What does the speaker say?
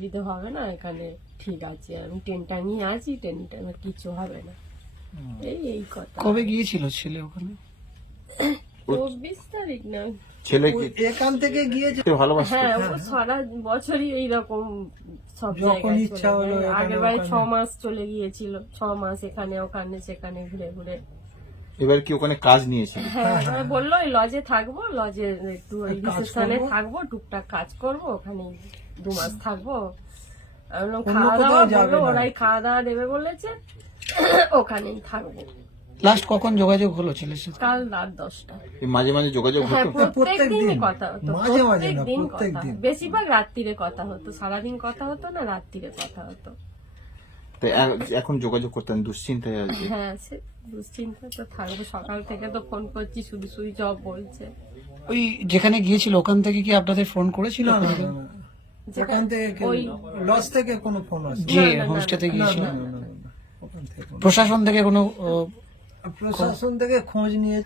অসুবিধা হবে না, এখানে ঠিক আছে, আমি টেনটা নিয়ে আছি, টেনটা আমার কিছু হবে না। এই কথা। কবে গিয়েছিল ছেলে ওখানে? 24 তারিখ না? ছেলে ওই কি এখান থেকে গিয়েছে ভালোবাসতো? হ্যাঁ, ও সারা বছরই এইরকম সব যখন জায়গায় ইচ্ছা হলো এখানে আগের বারে ওখানে। 6 মাস চলে গিয়েছিল, 6 মাস এখানে ওখানে সেখানে ঘুরে ঘুরে। এবার কি ওখানে কাজ নিয়েছিল? হ্যাঁ, এবার বললো এই লজে থাকবো, লজে একটু ওই কাজ রিসেপশনে করবো। থাকবো, টুকটাক কাজ করবো, ওখানে 2 মাস থাকবো। আমি বললাম অন্য খাওয়া কোথাও দাওয়া, যাবে বললো না। ওরাই খাওয়া দাওয়া দেবে বলেছে, ওখানেই থাকবো। লাস্ট কখন যোগাযোগ হলো ছেলের সাথে? কাল রাত 10টা। এই মাঝে মাঝে যোগাযোগ হ্যাঁ, হতো? প্রত্যেক প্রত্যেক দিনই দিন। কথা হতো, মাঝে মাঝে প্রত্যেক না, দিন প্রত্যেক কথা। দিন। বেশিরভাগ রাত্রিরে কথা হতো, সারাদিন কথা হতো না, রাত্রিরে কথা হতো। তো এখন যোগাযোগ করতেন, দুশ্চিন্তায় আছে? হ্যাঁ, সে দুশ্চিন্তা তো থাকবে, সকাল থেকে তো ফোন করছি, শুধু সুইচ অফ বলছে। ওই যেখানে গিয়েছিল ওখান থেকে কি আপনাদের ফোন করেছিল? না, না, না, না। ওখান থেকে ওই লস থেকে কোনো ফোন আসে যে না, না, হোমস্টেতে না, গিয়েছিল না, না, না, না, ওখান থেকে কোনো- প্রশাসন থেকে কোনো প্রশাসন থেকে খোঁজ নিয়ে